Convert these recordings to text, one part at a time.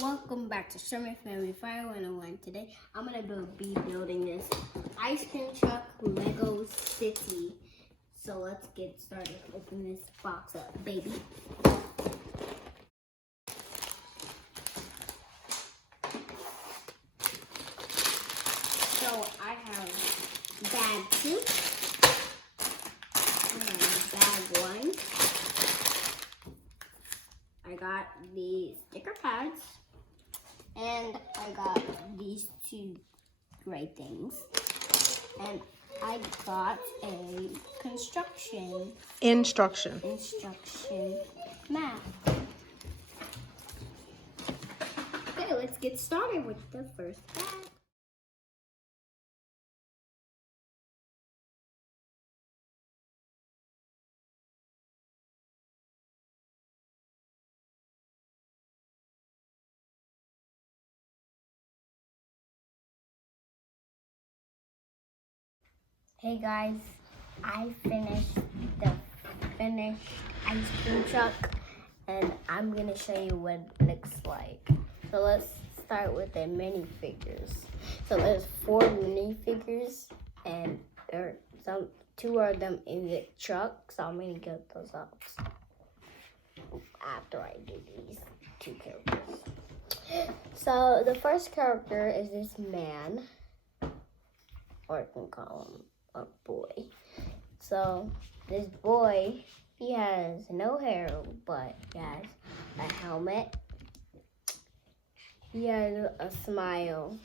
Welcome back to Sherman Family Fire 101. Today I'm going to be building this ice cream truck Lego City. So let's get started. Open this box up, baby. So I have bag 2 and bag 1. I got the sticker pads. And I got these 2 gray things. And I got a instruction map. Okay, let's get started with the first bag. Hey guys, I finished the finished ice cream truck and I'm gonna show you what it looks like. So let's start with the minifigures. So there's 4 minifigures and there are 2 of them in the truck, so I'm gonna get those out after I do these 2 characters. So the first character is this man, or I can call him a boy. So this boy, he has no hair, but he has a helmet. He has a smile.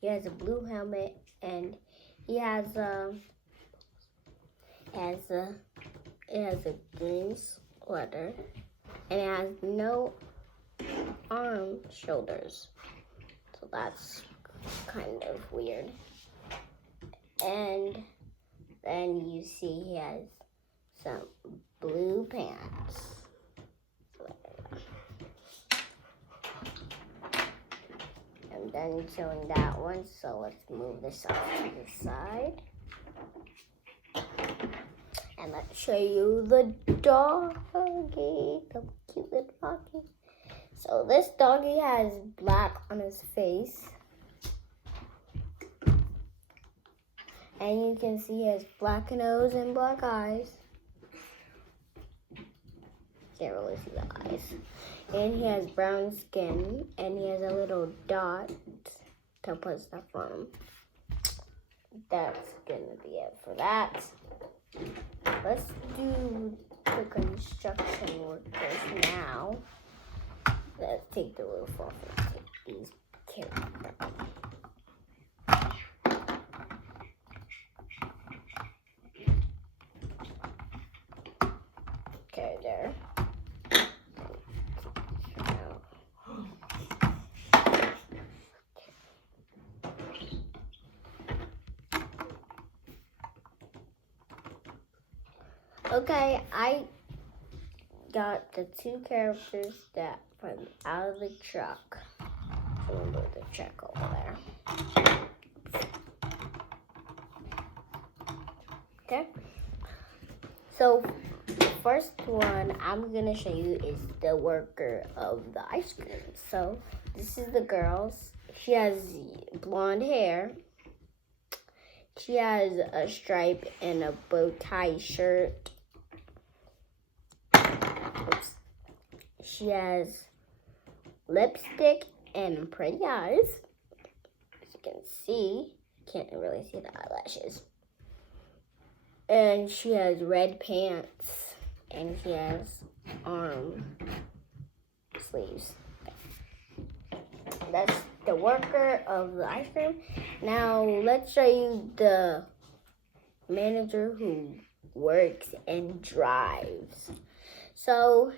He has a blue helmet, and he has a green sweater, and it has no shoulders. So that's kind of weird. And then you see he has some blue pants. I'm done showing that one, so let's move this off to the side. And let's show you the doggy, the cute little doggy. So this doggy has black on his face. And you can see he has black nose and black eyes. Can't really see the eyes. And he has brown skin. And he has a little dot to put stuff on him. That's gonna be it for that. Let's do the construction workers now. Let's take the roof off and take these characters out. Okay, there. Okay, I got the 2 characters that from out of the truck. So we'll move the truck over there. Okay. So the first one I'm gonna show you is the worker of the ice cream. So this is the girl. She has blonde hair. She has a stripe and a bow tie shirt. Oops. She has lipstick and pretty eyes. As you can see, can't really see the eyelashes. And she has red pants, and she has arm sleeves. That's the worker of the ice cream. Now let's show you the manager who works and drives. So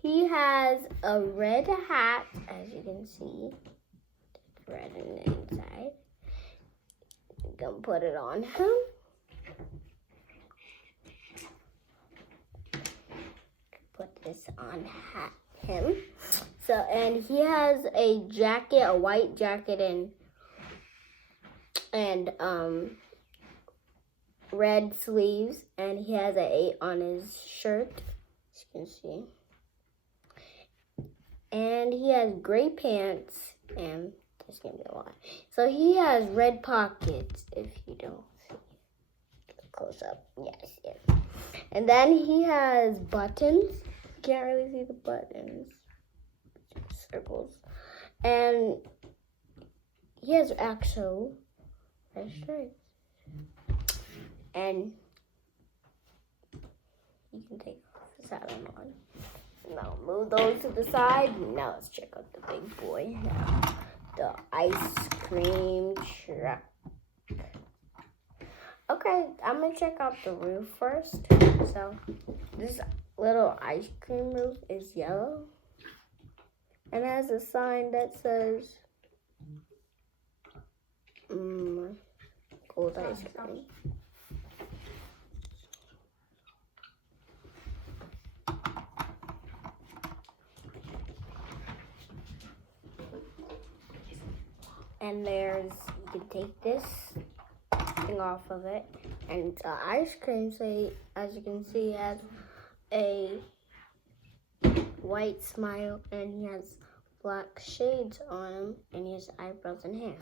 he has a red hat, as you can see. It's red on the inside. You can put it on him. Put this on him. So, and he has a jacket, a white jacket, and red sleeves, and he has an 8 on his shirt, as you can see. And he has gray pants, and there's gonna be a lot. So he has red pockets, if you don't see it. Close up. Yes, yes. And then he has buttons. You can't really see the buttons. Circles. And he has actual red stripes. And you can take the saddle on. Now move those to the side. Now let's check out the big boy. The ice cream truck. Okay, I'm gonna check out the roof first. So this little ice cream roof is yellow. And it has a sign that says cold ice cream. And there's, you can take this thing off of it. And the ice cream, say, as you can see, has a white smile, and he has black shades on him, and he has eyebrows and hair.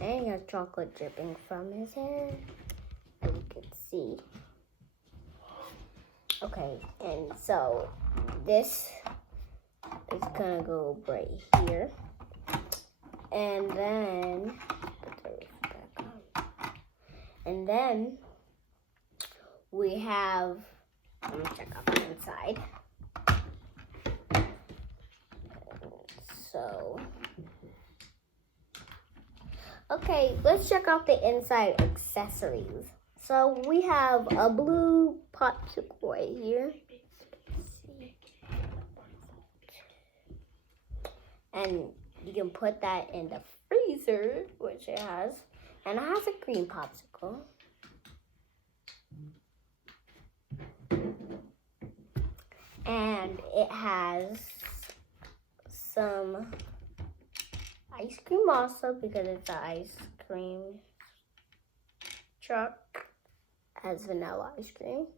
And he has chocolate dripping from his hair, as you can see. Okay, and so this is gonna go right here. And then, put the roof back on. And then we have, I'm gonna check out the inside. So, okay, let's check out the inside accessories. So we have a blue popsicle right here. And you can put that in the freezer, which it has. And it has a green popsicle. And it has some ice cream also, because it's an ice cream truck. It has vanilla ice cream.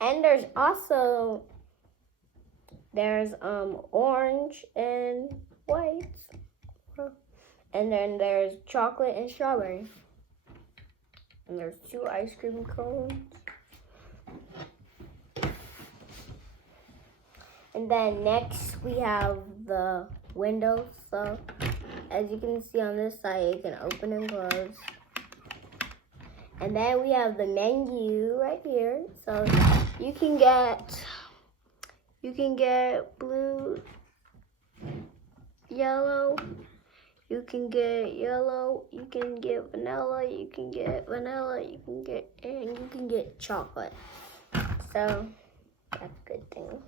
And there's also, there's orange and white. And then there's chocolate and strawberry. And there's 2 ice cream cones. And then next we have the window. So as you can see on this side, it can open and close. And then we have the menu right here. So you can get blue, yellow, you can get yellow, you can get vanilla, you can get and you can get chocolate. So that's a good thing.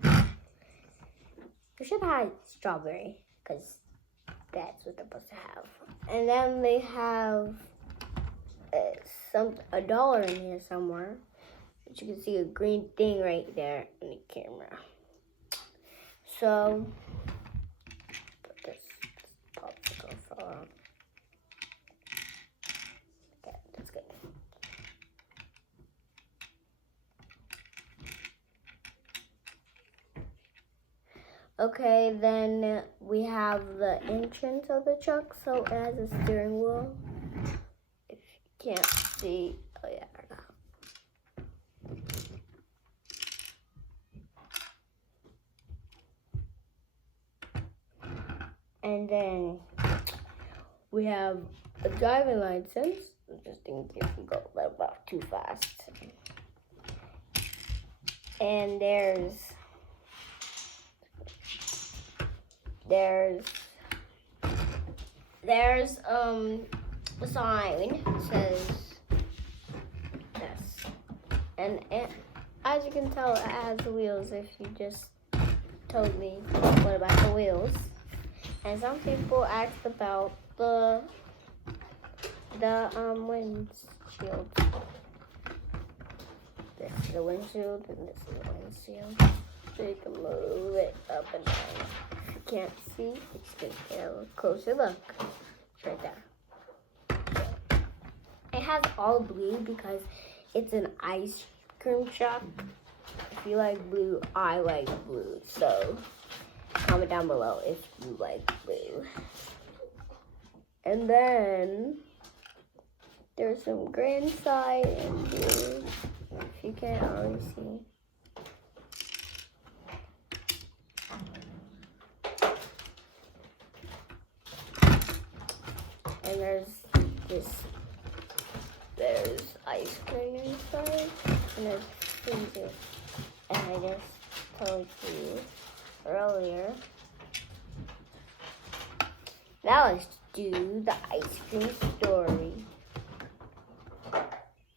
We should have strawberry, because that's what they're supposed to have. And then they have a dollar in here somewhere. But you can see a green thing right there in the camera. So put this popsicle fall out. Okay, that's good. Okay, then we have the entrance of the truck. So it has a steering wheel. If you can't see, oh yeah. And then we have a driving license, just in case we go about too fast. And there's a sign that says this. And as you can tell, it has wheels if you just told me what about the wheels. And some people asked about the windshield. This is the windshield, and this is the windshield. So you can move it up and down. If you can't see, it's going to get a closer look. It's right there. It has all blue because it's an ice cream shop. If you like blue, I like blue. So comment down below if you like blue. And then there's some granite and blue, if you can't already see. And there's ice cream inside, and there's freezer. And I just told you earlier. Now let's do the ice cream story.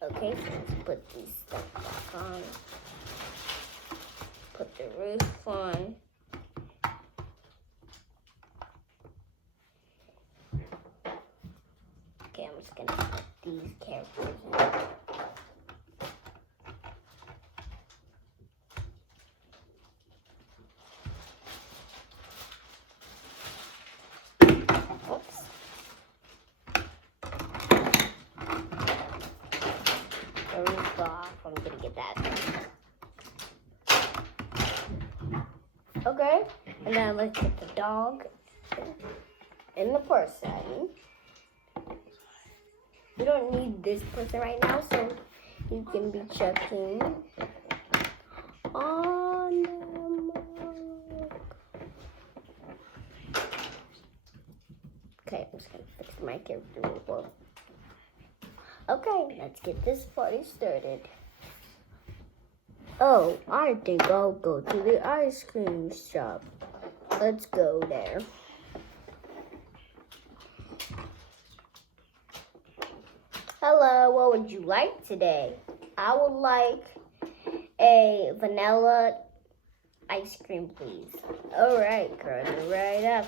Okay, so let's put these stuff back on. Put the roof on. Okay, I'm just gonna put these characters in. Oops. The roof off. I'm gonna get that. Okay, and then let's get the dog and the person. We don't need this person right now, so you can be checking on the mark. Okay, I'm just gonna fix my character real quick. Okay, let's get this party started. Oh, I think I'll go to the ice cream shop. Let's go there. Hello, what would you like today? I would like a vanilla ice cream, please. All right, coming right up.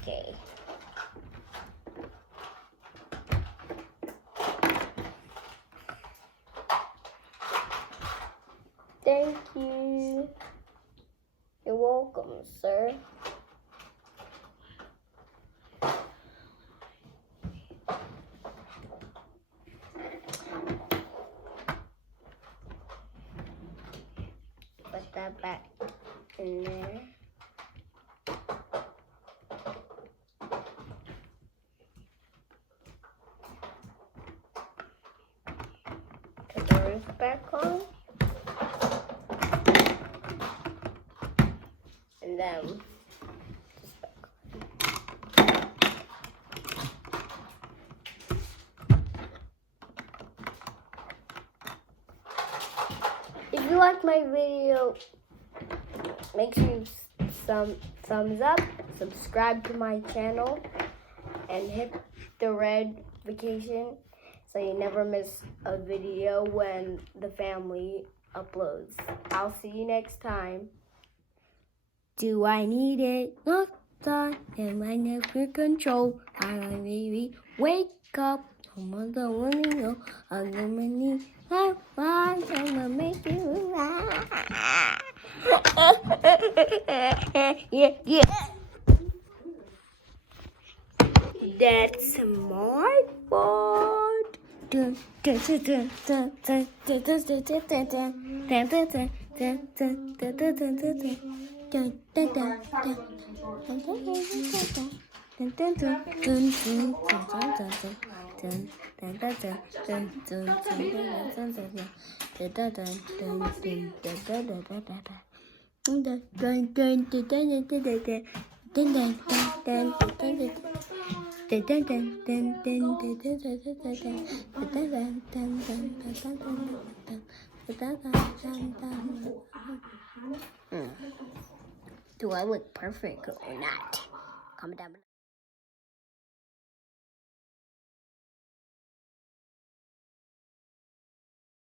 Okay. Thank you. You're welcome, sir. Put that back in there. Put the roof back on. And then if you like my video, make sure you some thumbs up, subscribe to my channel, and hit the red notification so you never miss a video when the family uploads. I'll see you next time. Do I need it? Not that am I never control. I baby wake up. I'm the one you know. I'm the money. I'm gonna make you laugh. Yeah. That's my fault. Dun, dun, dun, dun, dun, dun, dun, dun, dun, dun, dun, dun, dun, dun, dun, dun, dun, dun, dun. Dun, dun, dun, dun. Dun, dun, dun, dun, dun, dun, Do I look perfect or not? Comment down below.